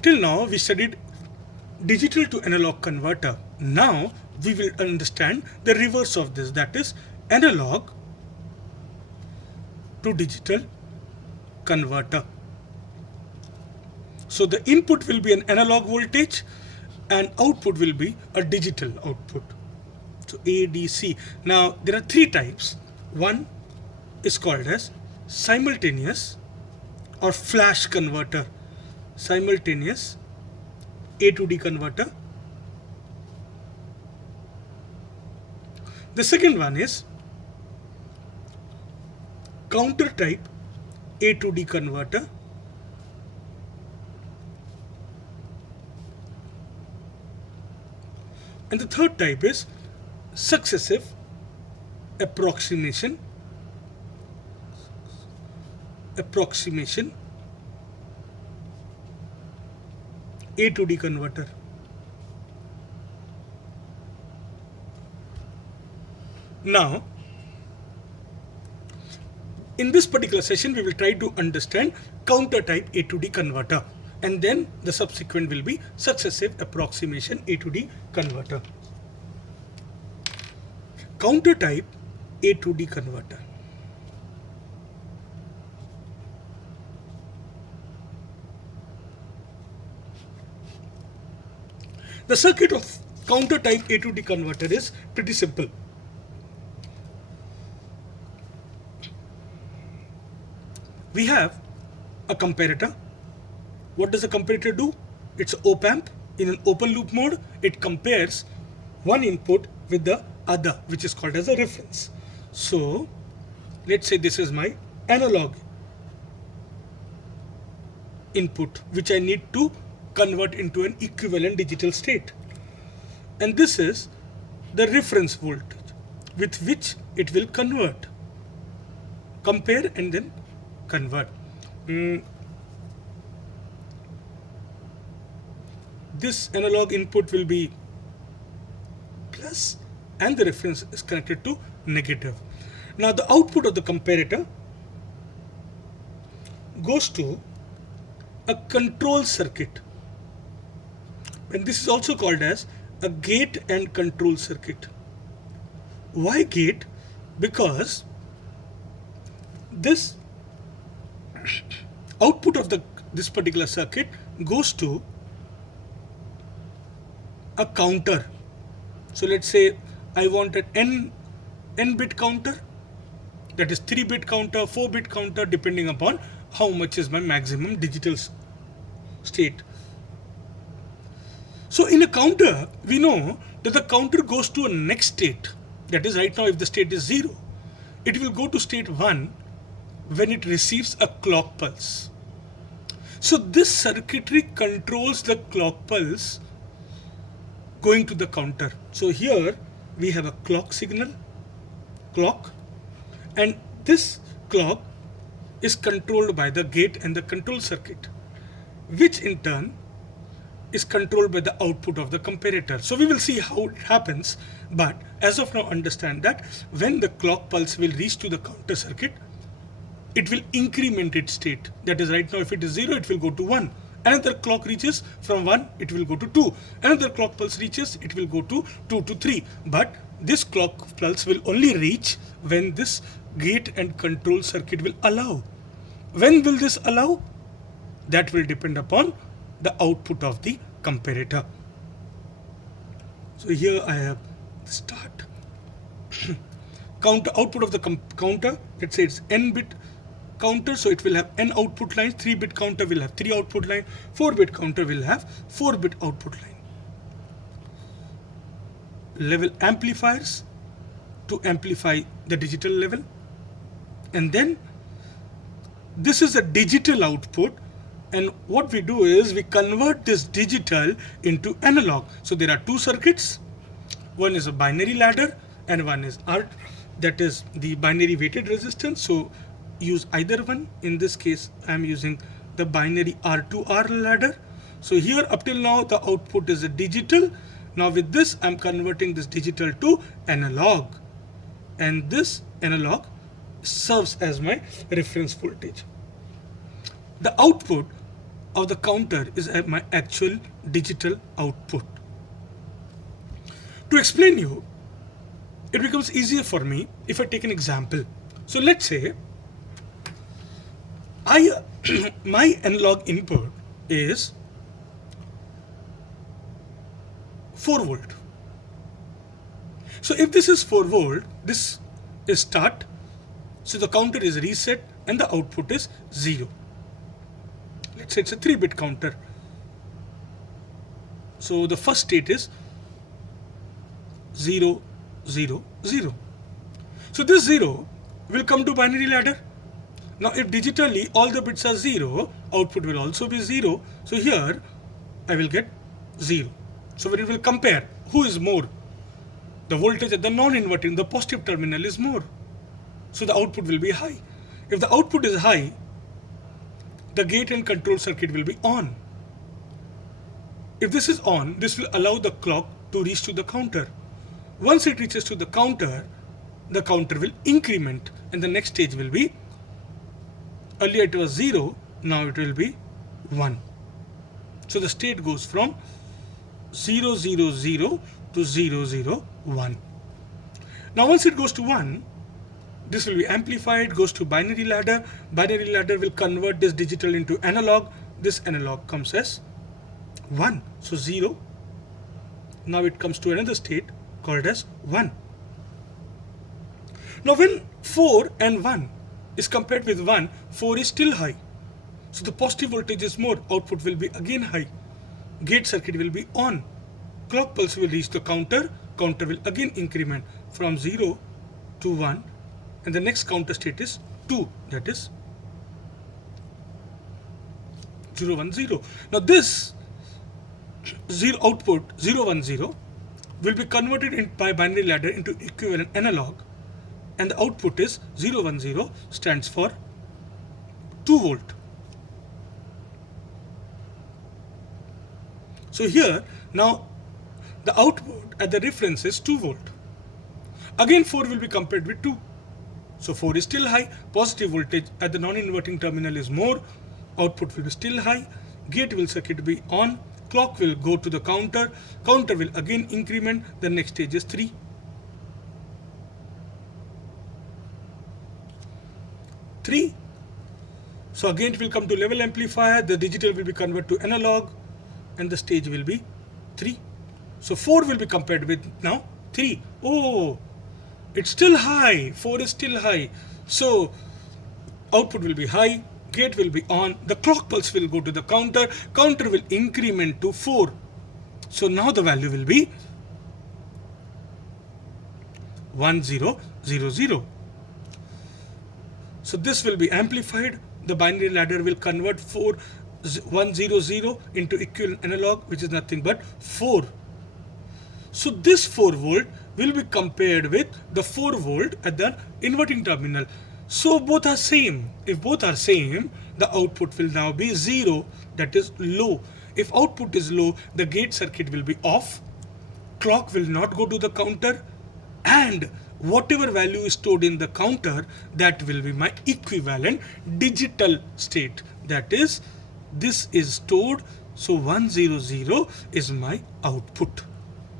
Till now we studied digital to analog converter. Now we will understand the reverse of this, that is analog to digital converter. So the input will be an analog voltage and output will be a digital output. So ADC. Now there are three types. One is called as simultaneous or flash converter. Simultaneous A to D converter. The second one is counter type A to D converter. And the third type is successive approximation A to D converter. Now, in this particular session, we will try to understand counter type A to D converter, and then the subsequent will be successive approximation A to D converter. Counter type A to D converter. The circuit of counter type A to D converter is pretty simple. We have a comparator. What does a comparator do? It's an op-amp. In an open loop mode, it compares one input with the other, which is called as a reference. So let's say this is my analog input, which I need to convert into an equivalent digital state, and this is the reference voltage with which it will compare and then convert. This analog input will be plus and the reference is connected to negative. Now the output of the comparator goes to a control circuit, and this is also called as a gate and control circuit. Why gate? Because this output of this particular circuit goes to a counter. So let's say I want an n bit counter, that is 3-bit counter, 4-bit counter, depending upon how much is my maximum digital state. So in a counter, we know that the counter goes to a next state. That is, right now if the state is 0, it will go to state 1 when it receives a clock pulse. So this circuitry controls the clock pulse going to the counter. So here we have a clock signal, and this clock is controlled by the gate and the control circuit, which in turn is controlled by the output of the comparator. So we will see how it happens, but as of now understand that when the clock pulse will reach to the counter circuit, it will increment its state. That is, right now if it is 0, it will go to 1. Another clock reaches from 1, it will go to 2. Another clock pulse reaches, it will go to 2 to 3. But this clock pulse will only reach when this gate and control circuit will allow. When will this allow? That will depend upon the output of the comparator. So here I have the start. Output of the counter, let's say it's n-bit counter, so it will have n output lines. 3-bit counter will have 3 output lines. 4-bit counter will have 4-bit output line. Level amplifiers to amplify the digital level, and then this is a digital output, and what we do is we convert this digital into analog. So there are two circuits. One is a binary ladder and one is that is the binary weighted resistance. So use either one. In this case I am using the binary R2R ladder. So here up till now the output is a digital. Now with this I am converting this digital to analog, and this analog serves as my reference voltage. The output of the counter is my actual digital output. To explain you, it becomes easier for me if I take an example. So let's say I my analog input is 4 volt. So if this is 4 volt, this is start, so the counter is reset and the output is 0. Let's say it's a 3-bit counter. So the first state is 0, 0, 0. So this 0 will come to binary ladder. Now if digitally all the bits are 0, output will also be 0. So here I will get 0. So when it will compare, who is more? The voltage at the non-inverting, the positive terminal is more. So the output will be high. If the output is high, the gate and control circuit will be on. If this is on, this will allow the clock to reach to the counter. Once it reaches to the counter will increment and the next stage will be, earlier it was 0, now it will be 1. So the state goes from 0, 0, 0 to 0, 0, 1. Now once it goes to 1, this will be amplified, goes to binary ladder. Binary ladder will convert this digital into analog. This analog comes as 1. So 0. Now it comes to another state called as 1. Now when 4 and 1 is compared with 1, 4 is still high. So the positive voltage is more, output will be again high. Gate circuit will be on. Clock pulse will reach the counter will again increment from 0 to 1, and the next counter state is 2, that is 0, 1, 0. Now this 0 output 0, 1, 0 will be converted by binary ladder into equivalent analog, and the output is 0, 1, 0 stands for 2 volt. So here now the output at the reference is 2 volt. Again 4 will be compared with 2. So 4 is still high, positive voltage at the non-inverting terminal is more, output will be still high, gate will circuit be on, clock will go to the counter will again increment, the next stage is 3. 3. So again it will come to level amplifier, the digital will be converted to analog and the stage will be 3. So 4 will be compared with now 3. Oh, it's still high, 4 is still high. So output will be high, gate will be on, the clock pulse will go to the counter will increment to 4. So now the value will be 1, 0, 0, 0. So this will be amplified, the binary ladder will convert 4, 1, 0, 0 into equivalent analog, which is nothing but 4. So this 4 volt will be compared with the 4 volt at the inverting terminal. So both are same. If both are same, the output will now be 0, that is low. If output is low, the gate circuit will be off, clock will not go to the counter, and whatever value is stored in the counter, that will be my equivalent digital state. That is, this is stored, so 100 is my output.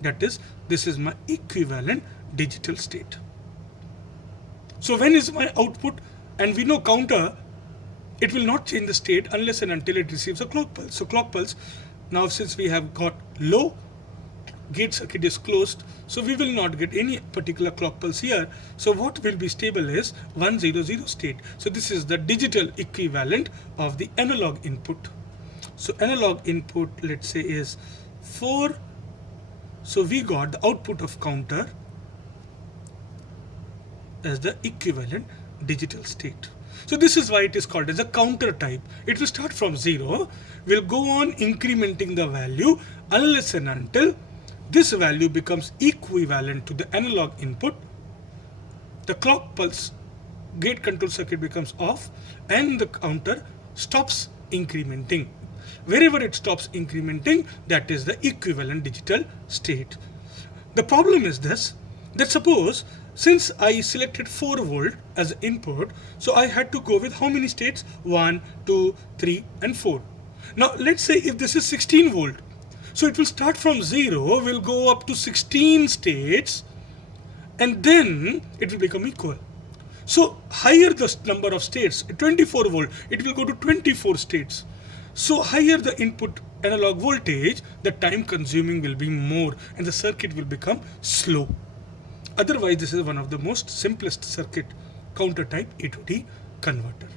That is, this is my equivalent digital state. So when is my output? And we know counter, it will not change the state unless and until it receives a clock pulse. So clock pulse, now since we have got low, gate circuit is closed, so we will not get any particular clock pulse here. So what will be stable is 100 state. So this is the digital equivalent of the analog input. So analog input, let's say, is 4. So we got the output of counter as the equivalent digital state. So this is why it is called as a counter type. It will start from 0, will go on incrementing the value unless and until this value becomes equivalent to the analog input. The clock pulse gate control circuit becomes off and the counter stops incrementing. Wherever it stops incrementing, that is the equivalent digital state. The problem is this, that suppose since I selected 4 volt as input, so I had to go with how many states? 1, 2, 3 and 4. Now let's say if this is 16 volt, so it will start from 0, will go up to 16 states, and then it will become equal. So higher the number of states, 24 volt, it will go to 24 states. So higher the input analog voltage, the time consuming will be more and the circuit will become slow. Otherwise, this is one of the most simplest circuit, counter type A to D converter.